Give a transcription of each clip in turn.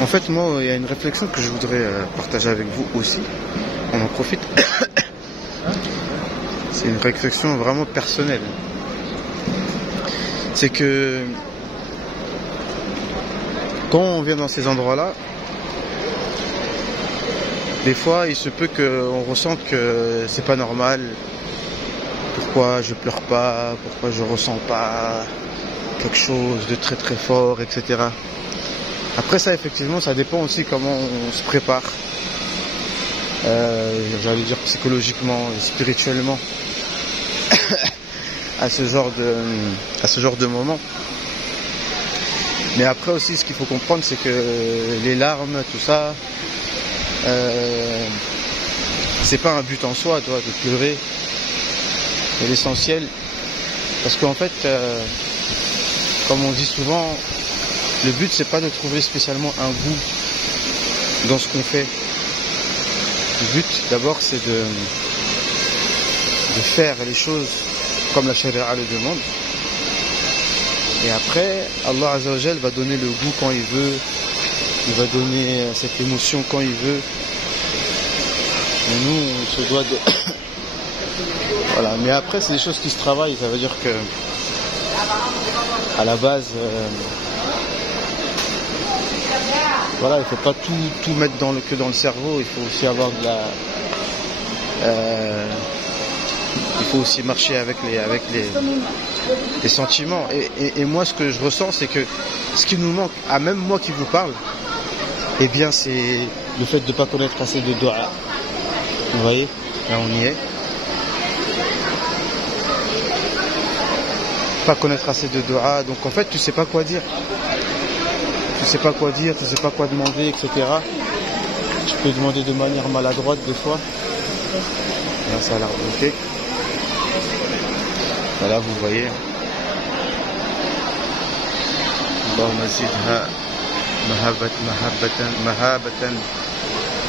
En fait, moi, il y a une réflexion que je voudrais partager avec vous aussi. On en profite. C'est une réflexion vraiment personnelle. C'est que quand on vient dans ces endroits-là, des fois, il se peut qu'on ressente que c'est pas normal. Pourquoi je pleure pas? Pourquoi je ressens pas quelque chose de très très fort, etc. Après ça, effectivement, ça dépend aussi comment on se prépare. J'allais dire psychologiquement et spirituellement à ce genre de moment. Mais après aussi, ce qu'il faut comprendre, c'est que les larmes, tout ça, c'est pas un but en soi, toi, de pleurer. C'est l'essentiel, parce qu'en fait, comme on dit souvent, le but c'est pas de trouver spécialement un goût dans ce qu'on fait. Le but d'abord c'est de faire les choses comme la charia le demande. Et après, Allah Azza wa Jal va donner le goût quand il veut, il va donner cette émotion quand il veut. Et nous, on se doit de... Voilà, mais après c'est des choses qui se travaillent, ça veut dire que à la base, voilà, il ne faut pas tout mettre que dans le cerveau, il faut aussi avoir de la... il faut aussi marcher avec les sentiments. Et moi ce que je ressens, c'est que ce qui nous manque, à même moi qui vous parle, eh bien c'est le fait de ne pas connaître assez de dua. Vous voyez, là on y est. Pas connaître assez de dua, donc en fait tu sais pas quoi dire. Tu sais pas quoi dire, tu sais pas quoi demander, etc. Tu peux demander de manière maladroite des fois. Là ça a l'air bloqué. Voilà, vous voyez. Allahumma zidha mahabatan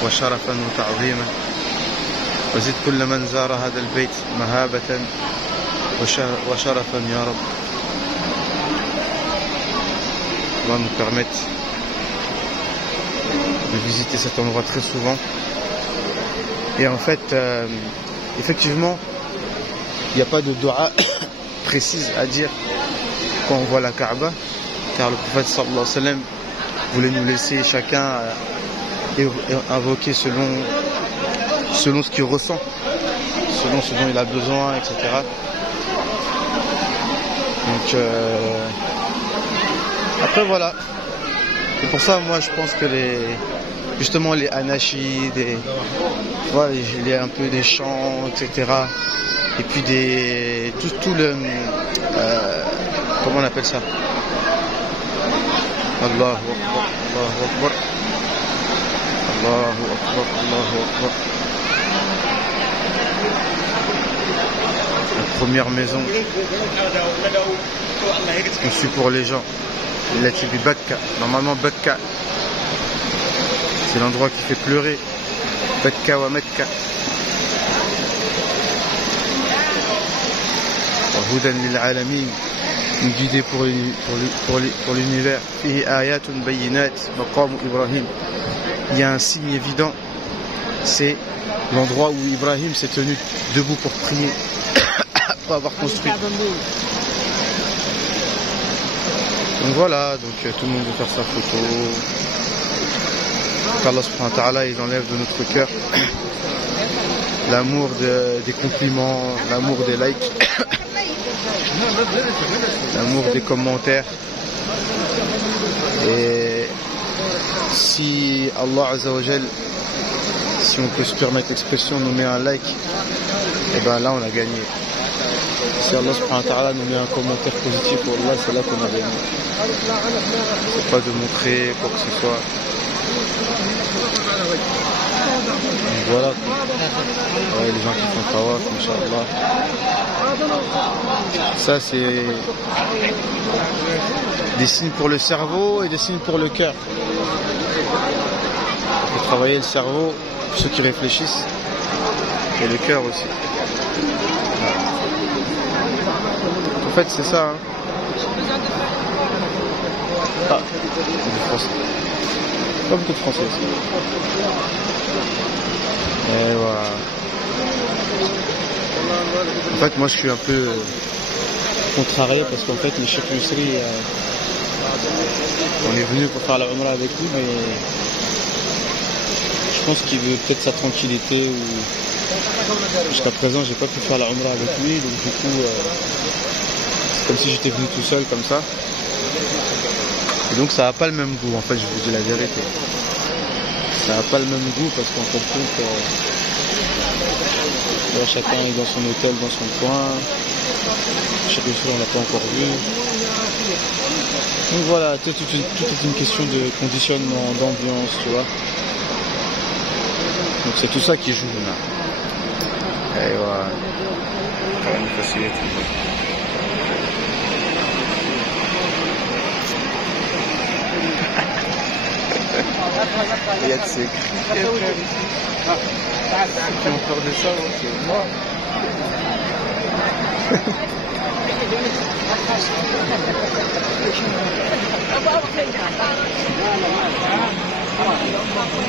wa sharafan wa ta'ziman wa zid kulla man zara hada al-bayt mahabatan wa sharafan ya Rabb. Allah nous permette de visiter cet endroit très souvent. Et en fait, effectivement, il n'y a pas de dua précise à dire quand on voit la Kaaba, car le prophète sallallahu alayhi wa sallam voulait nous laisser chacun invoquer selon ce qu'il ressent, selon ce dont il a besoin, etc. Donc après voilà. Et pour ça, moi je pense que justement les anachides, voilà, il y a un peu des chants, etc. Et puis tout le comment on appelle ça? Allahu Akbar, Allahu Akbar, Allahu Akbar, Allahu Akbar. La première maison conçue pour les gens. Lati bi Bakka. Normalement Bakka, c'est l'endroit qui fait pleurer. Bakka wa Mekka. Hudan lil alamin, une guidée pour l'univers. Fihi ayatun bayyinat maqam Ibrahim. Il y a un signe évident, c'est l'endroit où Ibrahim s'est tenu debout pour prier après avoir construit. Donc voilà, donc tout le monde veut faire sa photo. Qu'Allah subhanahu wa ta'ala il enlève de notre cœur l'amour des compliments, l'amour des likes, l'amour des commentaires. Et si Allah Azza wa Jal, si on peut se permettre l'expression, nous met un like, et ben là on a gagné. Si Allah subhanahu wa ta'ala nous met un commentaire positif, Allah, c'est là qu'on a gagné. C'est pas de montrer quoi que ce soit. Donc voilà. Ouais, les gens qui font tawaf, Inch'Allah. Ça c'est des signes pour le cerveau et des signes pour le cœur. Il faut travailler le cerveau, pour ceux qui réfléchissent, et le cœur aussi. En fait c'est ça. Hein. Ah, Pas beaucoup de Français aussi. Et voilà. En fait, moi je suis un peu contrarié parce qu'en fait, le Cheikh Yousri, on est venu pour faire la Umrah avec lui, mais je pense qu'il veut peut-être sa tranquillité. Jusqu'à présent, j'ai pas pu faire la Umrah avec lui, donc du coup, c'est comme si j'étais venu tout seul comme ça. Et donc ça n'a pas le même goût, en fait, je vous dis la vérité. Ça n'a pas le même goût parce qu'en fait, chacun est dans son hôtel, dans son coin. Chaque jour, on l'a pas encore vu. Donc voilà, tout est une question de conditionnement, d'ambiance, tu vois. Donc c'est tout ça qui joue là. Et voilà. Il y a de ces cris. Qui ont peur de ça, c'est moi.